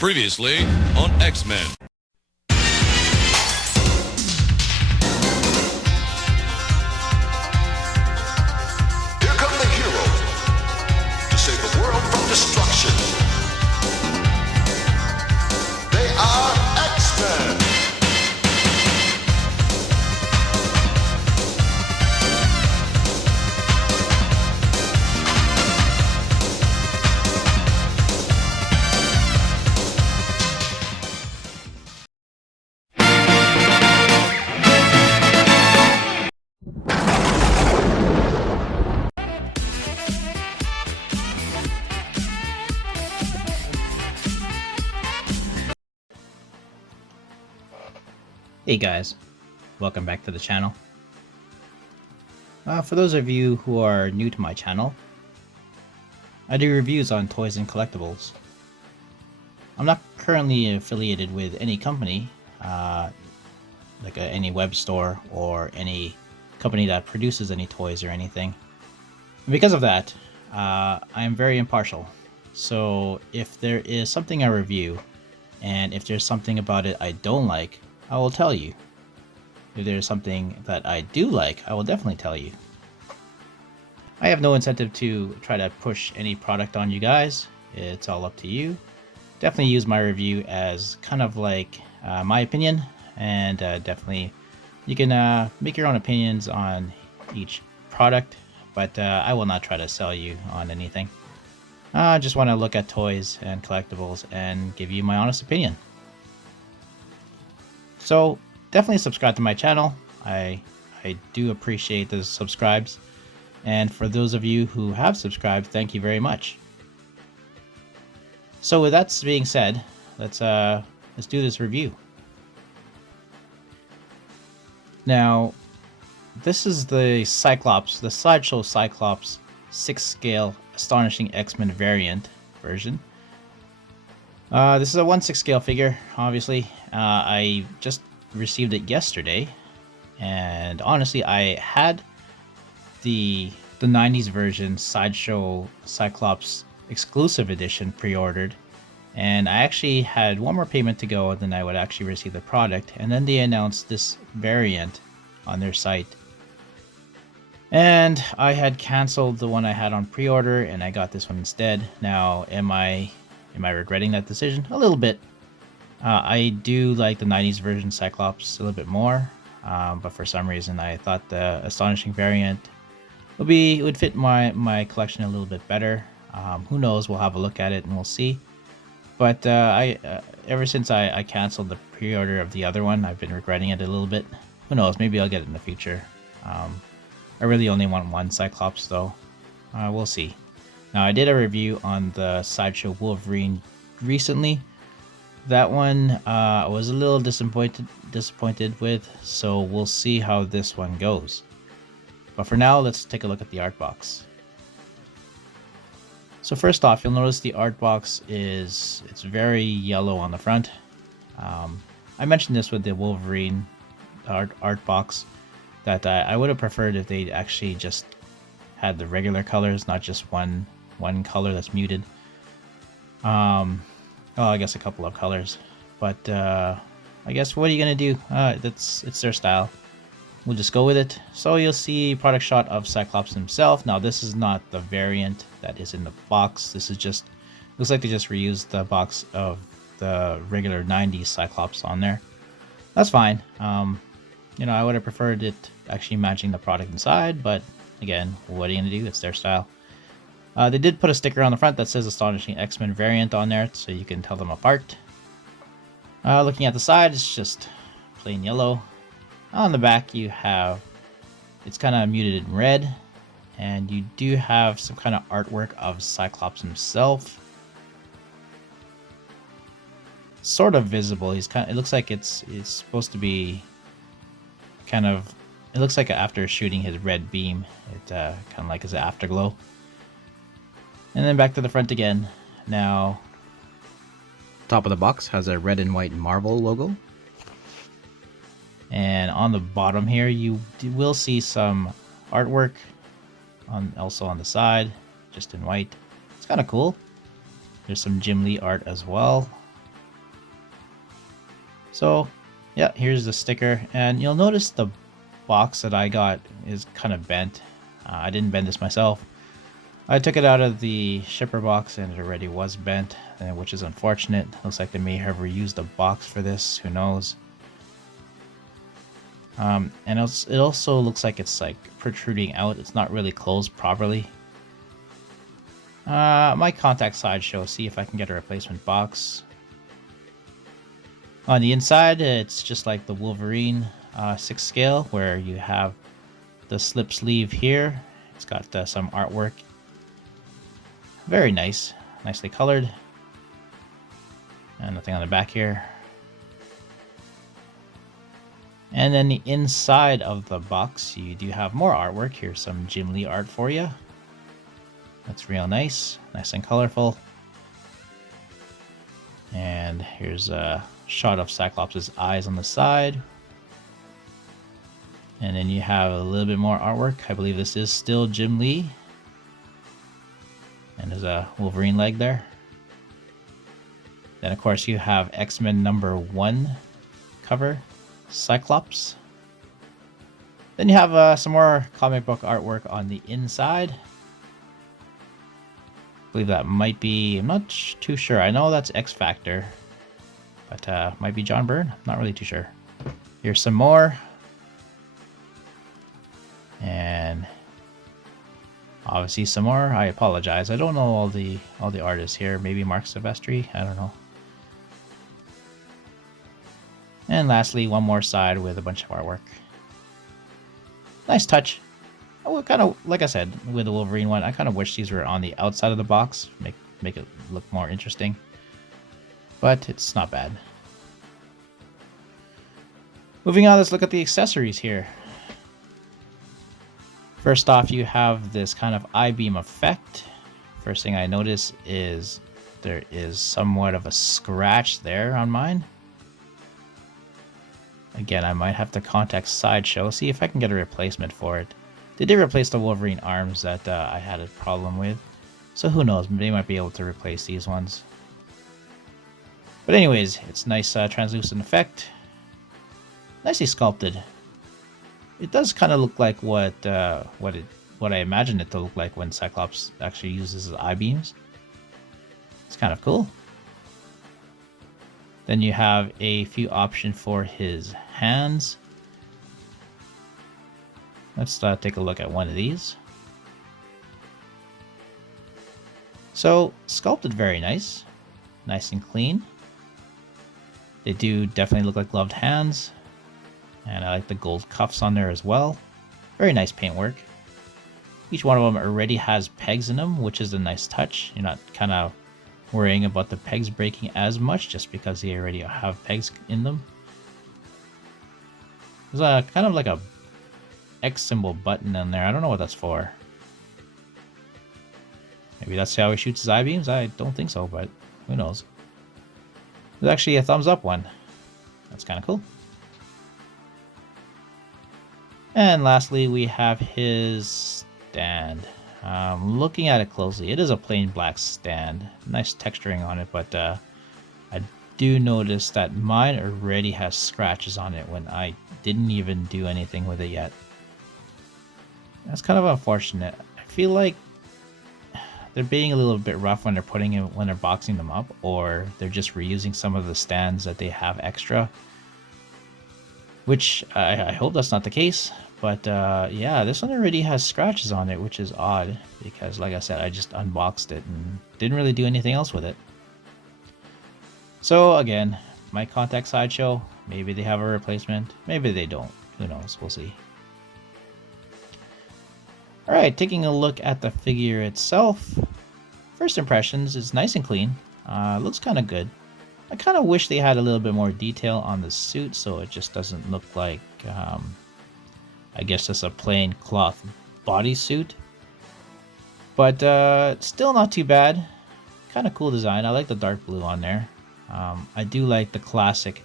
Previously on X-Men. Here come the heroes to save the world from destruction. They are X-Men. Hey guys, welcome back to the channel. For those of you who are new to my channel, I do reviews on toys and collectibles. I'm not currently affiliated with any company, any web store or any company that produces any toys or anything. And because of that, I am very impartial. So if there is something I review, and if there's something about it I don't like, I will tell you. If there's something that I do like, I will definitely tell you. I have no incentive to try to push any product on you guys. It's all up to you. Definitely use my review as kind of like my opinion, and definitely you can make your own opinions on each product, but I will not try to sell you on anything. I just want to look at toys and collectibles and give you my honest opinion. So definitely subscribe to my channel. I do appreciate the subscribes, and for those of you who have subscribed, thank you very much. So with that being said, let's do this review. Now, this is the Cyclops, the Sideshow Cyclops 6-scale Astonishing X-Men variant version. This is a 1/6 scale figure, obviously. I just received it yesterday, and honestly, I had the 90s version Sideshow Cyclops exclusive edition pre-ordered, and I actually had one more payment to go, then I would actually receive the product, and then they announced this variant on their site. And I had canceled the one I had on pre-order, and I got this one instead. Now, am I regretting that decision? A little bit. I do like the 90s version Cyclops a little bit more, but for some reason I thought the Astonishing variant would fit my collection a little bit better. Who knows? We'll have a look at it and we'll see. But ever since I canceled the pre-order of the other one, I've been regretting it a little bit. Who knows? Maybe I'll get it in the future. I really only want one Cyclops though. We'll see. Now, I did a review on the Sideshow Wolverine recently. That one I was a little disappointed with, so we'll see how this one goes. But for now, let's take a look at the art box. So first off, you'll notice the art box it's very yellow on the front. I mentioned this with the Wolverine art box, that I would have preferred if they actually just had the regular colors, not just one color that's muted. Well, I guess a couple of colors, but I guess what are you gonna do? It's their style. We'll just go with it. So you'll see product shot of Cyclops himself. Now this is not the variant that is in the box. This is just, looks like they just reused the box of the regular 90s Cyclops on there. That's fine. I would have preferred it actually matching the product inside, but again, what are you gonna do? It's their style. They did put a sticker on the front that says Astonishing X-Men variant on there, so you can tell them apart. Looking at the side, it's just plain yellow. On the back, you have, it's kind of muted in red, and you do have some kind of artwork of Cyclops himself. Sort of visible. It looks like it's supposed to be kind of, it looks like after shooting his red beam, it kind of like his afterglow. And then back to the front again. Now, top of the box has a red and white Marvel logo. And on the bottom here, you will see some artwork also on the side, just in white. It's kind of cool. There's some Jim Lee art as well. So yeah, here's the sticker, and you'll notice the box that I got is kind of bent. I didn't bend this myself. I took it out of the shipper box and it already was bent, which is unfortunate. Looks like they may have reused a box for this, who knows. And it also looks like it's like protruding out. It's not really closed properly. My contact Sideshow, see if I can get a replacement box. On the inside, it's just like the Wolverine 6 scale, where you have the slip sleeve here. It's got some artwork. Very nice. Nicely colored. And nothing on the back here. And then the inside of the box, you do have more artwork. Here's some Jim Lee art for you. That's real nice. Nice and colorful. And here's a shot of Cyclops' eyes on the side. And then you have a little bit more artwork. I believe this is still Jim Lee. And there's a Wolverine leg there. Then of course you have X-Men #1 cover, Cyclops. Then you have some more comic book artwork on the inside. I believe that might be, I'm not too sure. I know that's X Factor, but might be John Byrne. I'm not really too sure. Here's some more. And obviously some more. I apologize. I don't know all the artists here. Maybe Mark Silvestri. I don't know. And lastly, one more side with a bunch of artwork. Nice touch. Oh, kind of, like I said, with the Wolverine one, I kind of wish these were on the outside of the box. Make it look more interesting. But it's not bad. Moving on, let's look at the accessories here. First off, you have this kind of I-beam effect. First thing I notice is there is somewhat of a scratch there on mine. Again, I might have to contact Sideshow, see if I can get a replacement for it. They did replace the Wolverine arms that I had a problem with. So who knows, they might be able to replace these ones. But anyways, it's nice translucent effect. Nicely sculpted. It does kind of look like what I imagined it to look like when Cyclops actually uses his I-beams. It's kind of cool. Then you have a few options for his hands. Let's take a look at one of these. So, sculpted very nice. Nice and clean. They do definitely look like gloved hands. And I like the gold cuffs on there as well. Very nice paintwork. Each one of them already has pegs in them, which is a nice touch. You're not kind of worrying about the pegs breaking as much just because they already have pegs in them. There's a kind of like a X symbol button in there. I don't know what that's for. Maybe that's how he shoots his I-beams? I don't think so, but who knows. There's actually a thumbs up one. That's kind of cool. And lastly, we have his stand. Looking at it closely, it is a plain black stand. Nice texturing on it, but I do notice that mine already has scratches on it when I didn't even do anything with it yet. That's kind of unfortunate. I feel like they're being a little bit rough when they're boxing them up, or they're just reusing some of the stands that they have extra. Which I hope that's not the case. But yeah, this one already has scratches on it, which is odd because, like I said, I just unboxed it and didn't really do anything else with it. So again, my contact Sideshow. Maybe they have a replacement. Maybe they don't. Who knows? We'll see. Alright, taking a look at the figure itself. First impressions is nice and clean. Looks kind of good. I kind of wish they had a little bit more detail on the suit so it just doesn't look like, I guess just a plain cloth bodysuit. But still not too bad. Kind of cool design. I like the dark blue on there. I do like the classic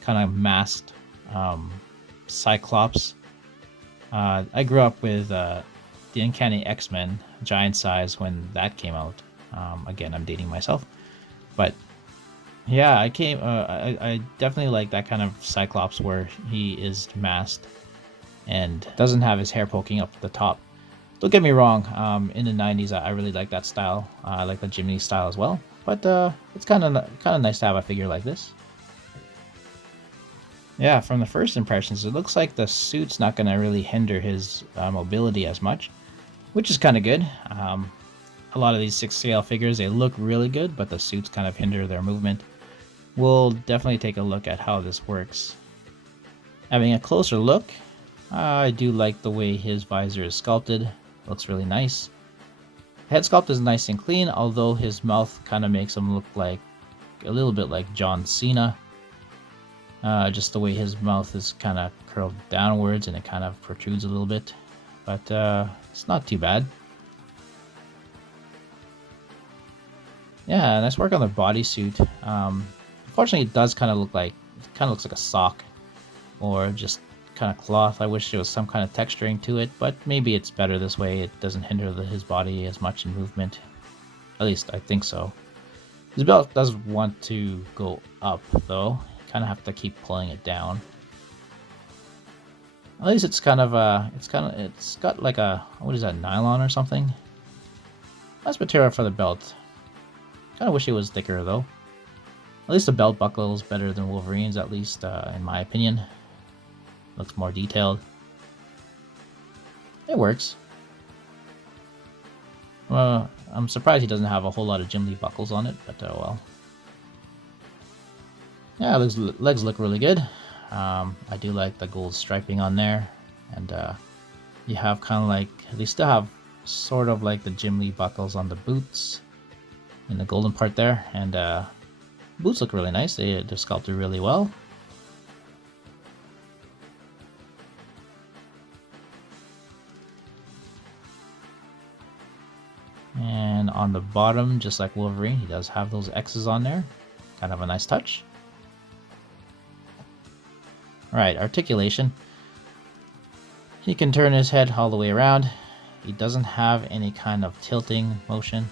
kind of masked Cyclops. I grew up with the Uncanny X-Men giant size when that came out. Again, I'm dating myself. But Yeah, I definitely like that kind of Cyclops where he is masked and doesn't have his hair poking up the top. Don't get me wrong. In the '90s, I really like that style. I like the Jiminy style as well. But it's kind of nice to have a figure like this. Yeah, from the first impressions, it looks like the suit's not going to really hinder his mobility as much, which is kind of good. A lot of these 6 scale figures, they look really good, but the suits kind of hinder their movement. We'll definitely take a look at how this works. Having a closer look, I do like the way his visor is sculpted. Looks really nice. Head sculpt is nice and clean, although his mouth kind of makes him look like a little bit like John Cena. Just the way his mouth is kind of curled downwards and it kind of protrudes a little bit. But it's not too bad. Yeah, nice work on the bodysuit. Unfortunately, it does kind of look like it kind of looks like a sock or just kind of cloth. I wish there was some kind of texturing to it, but maybe it's better this way. It doesn't hinder his body as much in movement. At least I think so. His belt does want to go up though. Kind of have to keep pulling it down. At least it's kind of it's got like a, what is that, nylon or something? Nice material for the belt. Kind of wish it was thicker though. At least the belt buckle is better than Wolverine's, at least in my opinion. Looks more detailed. It works. Well, I'm surprised he doesn't have a whole lot of Jim Lee buckles on it, but well. Yeah, legs look really good. I do like the gold striping on there, and you have kind of like, they still have sort of like the Jim Lee buckles on the boots in the golden part there, and boots look really nice. They're sculpted really well. And on the bottom, just like Wolverine, he does have those X's on there. Kind of a nice touch. Alright, articulation. He can turn his head all the way around. He doesn't have any kind of tilting motion.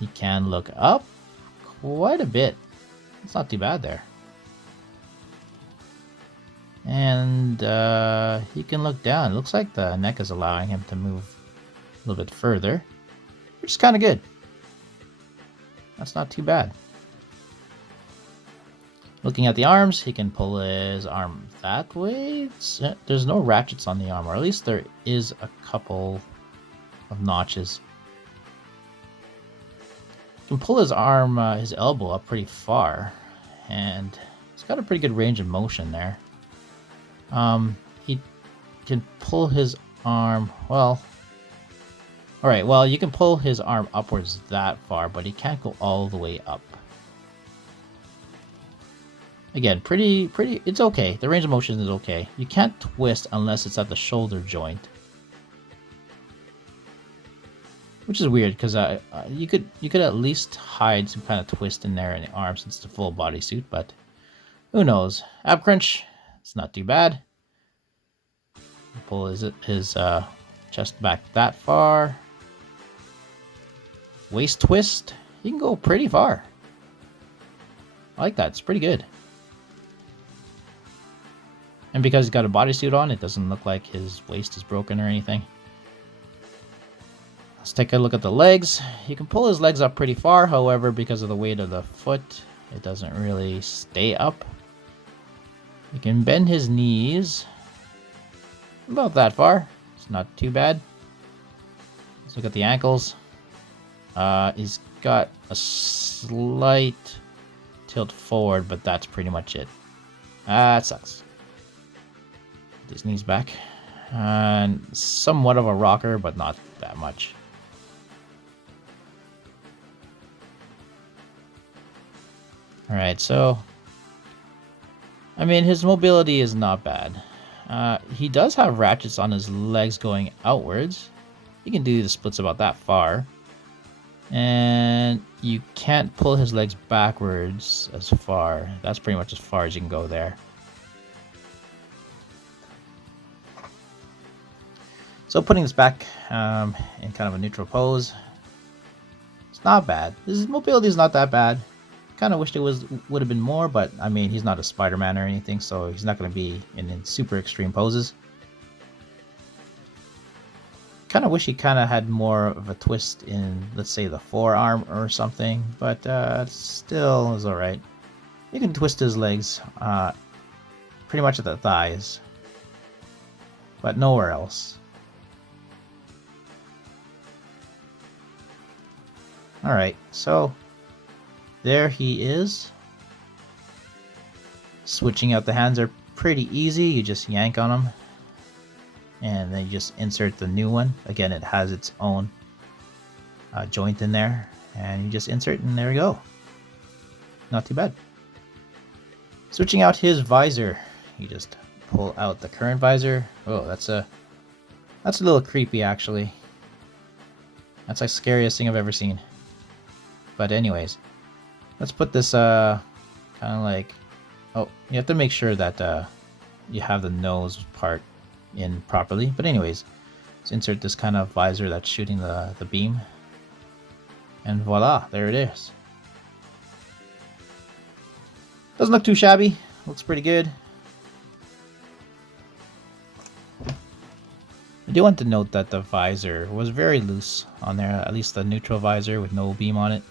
He can look up quite a bit. It's not too bad there. And he can look down. It looks like the neck is allowing him to move a little bit further, which is kind of good. That's not too bad. Looking at the arms, he can pull his arm that way. There's no ratchets on the arm, or at least there is a couple of notches. He can pull his arm, his elbow up pretty far, and he's got a pretty good range of motion there. He can pull his arm, well, alright, well, you can pull his arm upwards that far, but he can't go all the way up. Again, pretty, it's okay. The range of motion is okay. You can't twist unless it's at the shoulder joint. Which is weird, because you could at least hide some kind of twist in there in the arm since it's a full bodysuit, but who knows. Ab crunch, it's not too bad. Pull his chest back that far. Waist twist, you can go pretty far. I like that, it's pretty good. And because he's got a bodysuit on, it doesn't look like his waist is broken or anything. Let's take a look at the legs. He can pull his legs up pretty far, however, because of the weight of the foot, it doesn't really stay up. He can bend his knees about that far. It's not too bad. Let's look at the ankles. He's got a slight tilt forward, but that's pretty much it. That sucks. Put his knees back. And somewhat of a rocker, but not that much. Alright, so I mean, his mobility is not bad. He does have ratchets on his legs going outwards. You can do the splits about that far. And you can't pull his legs backwards as far. That's pretty much as far as you can go there. So putting this back in kind of a neutral pose, it's not bad. His mobility is not that bad. Kind of wished it would have been more, but I mean, he's not a Spider-Man or anything, so he's not going to be in super extreme poses. Kind of wish he kind of had more of a twist in, let's say, the forearm or something, but still is alright. You can twist his legs pretty much at the thighs, but nowhere else. Alright, so there he is. Switching out the hands are pretty easy. You just yank on them, and then you just insert the new one. Again, it has its own joint in there, and you just insert, and there you go. Not too bad. Switching out his visor, you just pull out the current visor. Oh, that's a little creepy, actually. That's like the scariest thing I've ever seen. But anyways, let's put this kind of like, oh, you have to make sure that you have the nose part in properly. But anyways, let's insert this kind of visor that's shooting the beam, and voila, there it is. Doesn't look too shabby, looks pretty good. I do want to note that the visor was very loose on there, at least the neutral visor with no beam on it.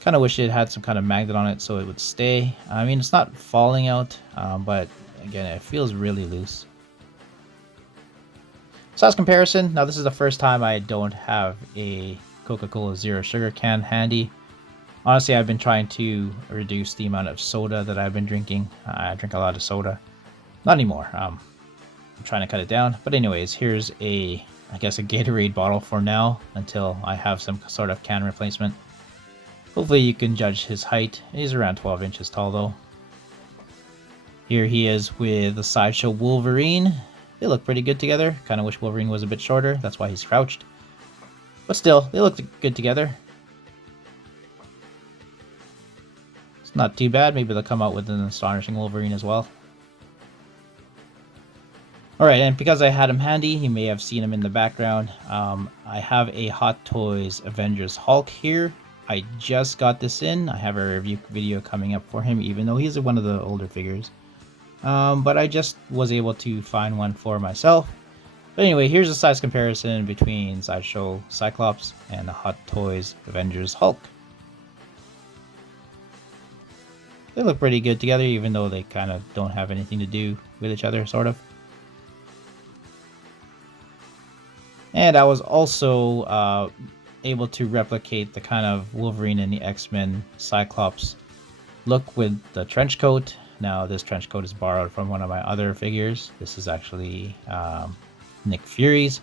Kind of wish it had some kind of magnet on it so it would stay. I mean, it's not falling out, but again, it feels really loose. Size comparison. Now, this is the first time I don't have a Coca-Cola Zero Sugar can handy. Honestly, I've been trying to reduce the amount of soda that I've been drinking. I drink a lot of soda. Not anymore. I'm trying to cut it down. But anyways, here's I guess a Gatorade bottle for now until I have some sort of can replacement. Hopefully you can judge his height. He's around 12 inches tall though. Here he is with the Sideshow Wolverine. They look pretty good together. Kind of wish Wolverine was a bit shorter. That's why he's crouched. But still, they look good together. It's not too bad. Maybe they'll come out with an Astonishing Wolverine as well. Alright, and because I had him handy, you may have seen him in the background. I have a Hot Toys Avengers Hulk here. I just got this in. I have a review video coming up for him, even though he's one of the older figures. But I just was able to find one for myself. But anyway, here's a size comparison between Sideshow Cyclops and the Hot Toys Avengers Hulk. They look pretty good together, even though they kind of don't have anything to do with each other, sort of. And I was also able to replicate the kind of Wolverine and the X-Men Cyclops look with the trench coat. Now, this trench coat is borrowed from one of my other figures. This is actually Nick Fury's,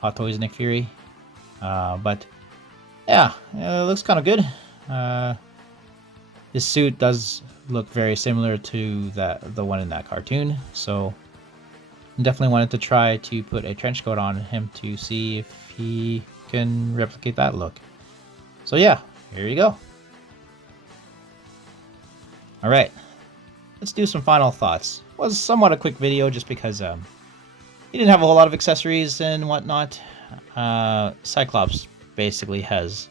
Hot Toys Nick Fury. But yeah, it looks kind of good. His suit does look very similar to the one in that cartoon, so definitely wanted to try to put a trench coat on him to see if he can replicate that look. So yeah, here you go. Alright, let's do some final thoughts. It was somewhat a quick video just because he didn't have a whole lot of accessories and whatnot. Cyclops basically has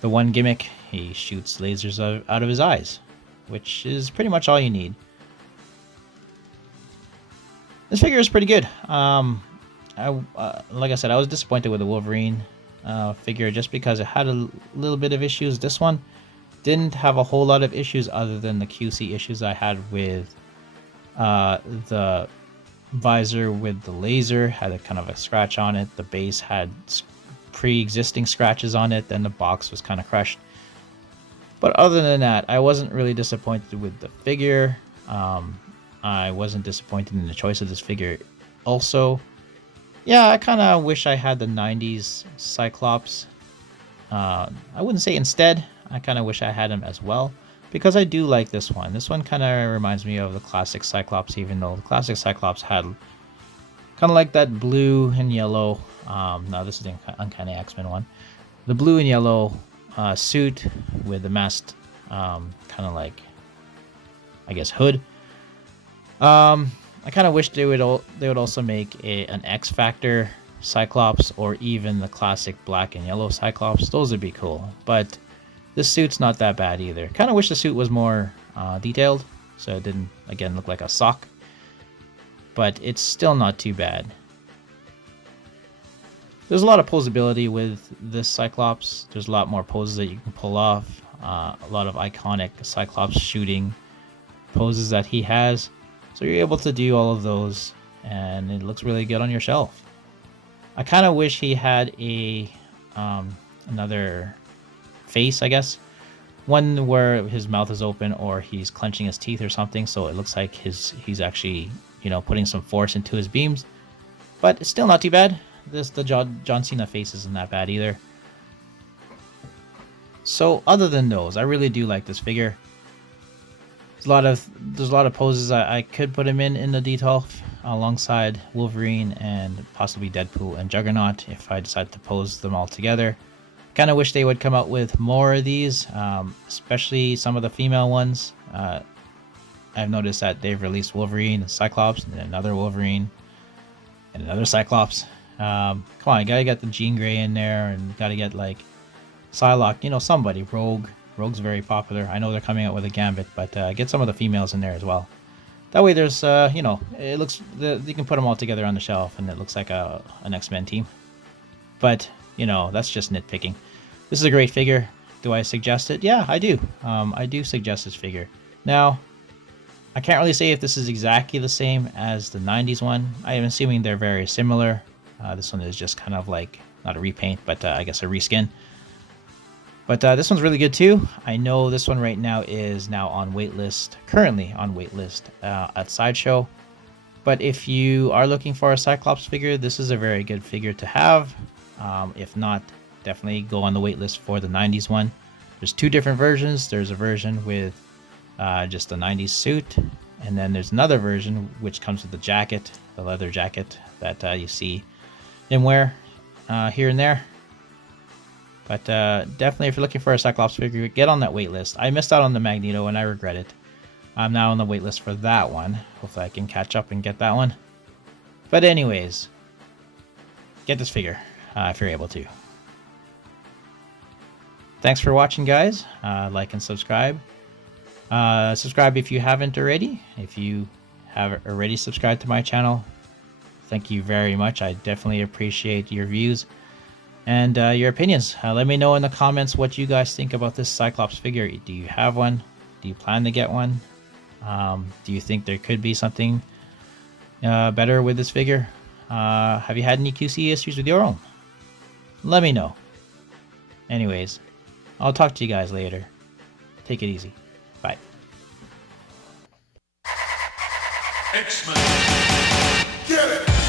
the one gimmick. He shoots lasers out of his eyes, which is pretty much all you need. This figure is pretty good. Like I said, I was disappointed with the Wolverine figure just because it had a little bit of issues. This one didn't have a whole lot of issues other than the QC issues I had with the visor with the laser. Had a kind of a scratch on it. The base had pre-existing scratches on it. Then the box was kind of crushed. But other than that, I wasn't really disappointed with the figure. I wasn't disappointed in the choice of this figure also. Yeah, I kind of wish I had the 90s Cyclops. I wouldn't say instead. I kind of wish I had him as well, because I do like this one. This one kind of reminds me of the classic Cyclops, even though the classic Cyclops had kind of like that blue and yellow. Now this is the Uncanny X-Men one. The blue and yellow suit with the masked kind of like, I guess, hood. I kind of wish they would also make an X Factor Cyclops, or even the classic black and yellow Cyclops. Those would be cool. But This suit's not that bad either. Kind of wish the suit was more detailed, so it didn't, again, look like a sock. But it's still not too bad. There's a lot of posability with this Cyclops. There's a lot more poses that you can pull off. A lot of iconic Cyclops shooting poses that he has. So you're able to do all of those, and it looks really good on your shelf. I kind of wish he had a another face, I guess. One where his mouth is open or he's clenching his teeth or something, so it looks like he's actually, you know, putting some force into his beams. But it's still not too bad. The John Cena face isn't that bad either. So other than those, I really do like this figure. There's a lot of poses I could put him in the detail alongside Wolverine and possibly Deadpool and Juggernaut if I decide to pose them all together. Kind of wish they would come out with more of these, especially some of the female ones. I've noticed that they've released Wolverine, Cyclops, and another Wolverine, and another Cyclops. Come on, you gotta get the Jean Grey in there, and gotta get like Psylocke, you know, somebody. Rogue's very popular. I know they're coming out with a Gambit, but get some of the females in there as well. That way there's, you know, it looks, you can put them all together on the shelf, and it looks like an X-Men team. But, you know, that's just nitpicking. This is a great figure. Do I suggest it? Yeah, I do. I do suggest this figure. Now, I can't really say if this is exactly the same as the 90s one. I am assuming they're very similar. This one is just kind of like, not a repaint, but I guess a reskin. But this one's really good too. I know this one right now is now on waitlist, currently on waitlist at Sideshow. But if you are looking for a Cyclops figure, this is a very good figure to have. If not, definitely go on the waitlist for the 90s one. There's two different versions. There's a version with just the 90s suit, and then there's another version which comes with the jacket, the leather jacket that you see him wear here and there. But definitely, if you're looking for a Cyclops figure, get on that waitlist. I missed out on the Magneto, and I regret it. I'm now on the waitlist for that one. Hopefully I can catch up and get that one. But anyways, get this figure if you're able to. Thanks for watching, guys. Like and subscribe. Subscribe if you haven't already. If you have already subscribed to my channel, thank you very much. I definitely appreciate your views and your opinions. Let me know in the comments what you guys think about this Cyclops figure. Do you have one? Do you plan to get one? Do you think there could be something better with this figure? Have you had any QC issues with your own? Let me know. Anyways, I'll talk to you guys later. Take it easy. Bye. X-Men. Get it!